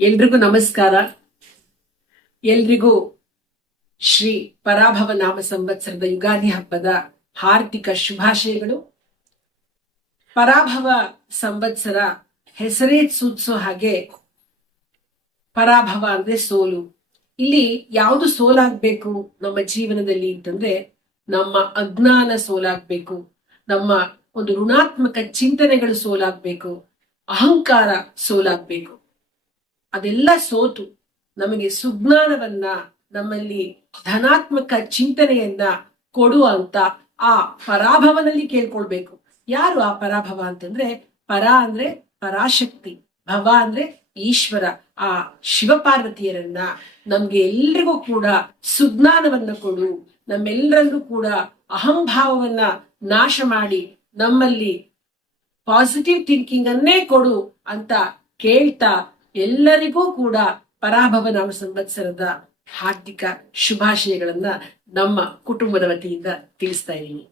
ಎಲ್ರಿಗೂ ನಮಸ್ಕಾರ. ಎಲ್ರಿಗೂ ಶ್ರೀ ಪರಾಭವ ನಾಮ ಸಂವತ್ಸರದ ಯುಗಾದಿ ಹಬ್ಬದ ಹಾರ್ದಿಕ ಶುಭಾಶಯಗಳು. ಪರಾಭವ ಸಂವತ್ಸರ ಹೆಸರೇ ಸೂಚಿಸೋ ಹಾಗೆ ಪರಾಭವ ಅಂದ್ರೆ ಸೋಲು. ಇಲ್ಲಿ ಯಾವುದು ಸೋಲಾಗ್ಬೇಕು ನಮ್ಮ ಜೀವನದಲ್ಲಿ ಅಂತಂದ್ರೆ ನಮ್ಮ ಅಜ್ಞಾನ ಸೋಲಾಗ್ಬೇಕು, ನಮ್ಮ ಒಂದು ಋಣಾತ್ಮಕ ಚಿಂತನೆಗಳು ಸೋಲಾಗ್ಬೇಕು, ಅಹಂಕಾರ ಸೋಲಾಗ್ಬೇಕು. ಅದೆಲ್ಲ ಸೋತು ನಮಗೆ ಸುಜ್ಞಾನವನ್ನ, ನಮ್ಮಲ್ಲಿ ಧನಾತ್ಮಕ ಚಿಂತನೆಯನ್ನ ಕೊಡುವಂತ ಆ ಪರಾಭವನಲ್ಲಿ ಕೇಳ್ಕೊಳ್ಬೇಕು. ಯಾರು ಆ ಪರಾಭವ ಅಂತಂದ್ರೆ, ಪರ ಅಂದ್ರೆ ಪರಾಶಕ್ತಿ, ಭವ ಅಂದ್ರೆ ಈಶ್ವರ. ಆ ಶಿವಪಾರ್ವತಿಯರನ್ನ ನಮ್ಗೆ ಎಲ್ರಿಗೂ ಕೂಡ ಸುಜ್ಞಾನವನ್ನ ಕೊಡು, ನಮ್ಮೆಲ್ಲರಲ್ಲೂ ಕೂಡ ಅಹಂಭಾವವನ್ನ ನಾಶ ಮಾಡಿ ನಮ್ಮಲ್ಲಿ ಪಾಸಿಟಿವ್ ಥಿಂಕಿಂಗ್ ಅನ್ನೇ ಕೊಡು ಅಂತ ಕೇಳ್ತಾ ಎಲ್ಲರಿಗೂ ಕೂಡ ಪರಾಭವ ನಾಮ ಸಂವತ್ಸರದ ಹಾರ್ದಿಕ ಶುಭಾಶಯಗಳನ್ನ ನಮ್ಮ ಕುಟುಂಬದ ವತಿಯಿಂದ ತಿಳಿಸ್ತಾ ಇದ್ದೀನಿ.